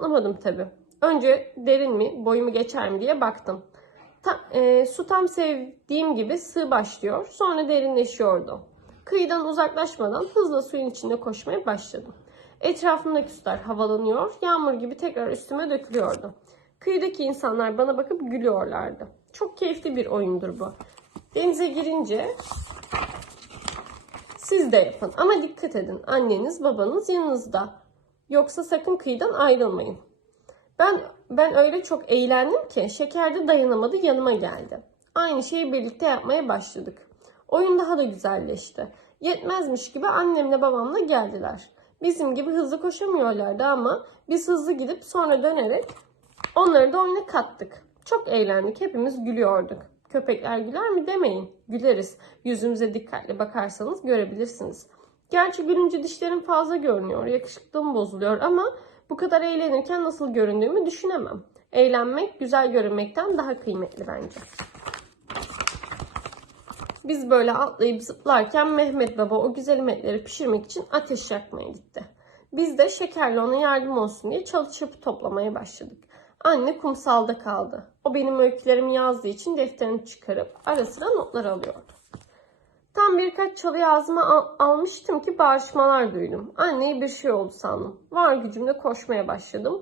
atlamadım tabi. Önce derin mi, boyumu geçer mi diye baktım. Ta- e, su tam sevdiğim gibi sığ başlıyor, sonra derinleşiyordu. Kıyıdan uzaklaşmadan hızla suyun içinde koşmaya başladım. Etrafımdaki sular havalanıyor, yağmur gibi tekrar üstüme dökülüyordu. Kıyıdaki insanlar bana bakıp gülüyorlardı. Çok keyifli bir oyundur bu. Denize girince siz de yapın ama dikkat edin. Anneniz, babanız yanınızda. Yoksa sakın kıyıdan ayrılmayın. Ben ben öyle çok eğlendim ki şeker de dayanamadı yanıma geldi. Aynı şeyi birlikte yapmaya başladık. Oyun daha da güzelleşti. Yetmezmiş gibi annemle babamla geldiler. Bizim gibi hızlı koşamıyorlardı ama biz hızlı gidip sonra dönerek onları da oyuna kattık. Çok eğlendik, hepimiz gülüyorduk. Köpekler güler mi demeyin, güleriz. Yüzümüze dikkatli bakarsanız görebilirsiniz. Gerçi gülünce dişlerim fazla görünüyor, yakışıklığım bozuluyor ama bu kadar eğlenirken nasıl göründüğümü düşünemem. Eğlenmek güzel görünmekten daha kıymetli bence. Biz böyle atlayıp zıplarken Mehmet Baba o güzel yemekleri pişirmek için ateş yakmaya gitti. Biz de şekerle ona yardım olsun diye çalı çırpı toplamaya başladık. Anne kumsalda kaldı. O benim öykülerimi yazdığı için defterini çıkarıp ara sıra notlar alıyordu. Tam birkaç çalıyı ağzıma al- almıştım ki bağırışmalar duydum. Anneye bir şey oldu sandım. Var gücümle koşmaya başladım.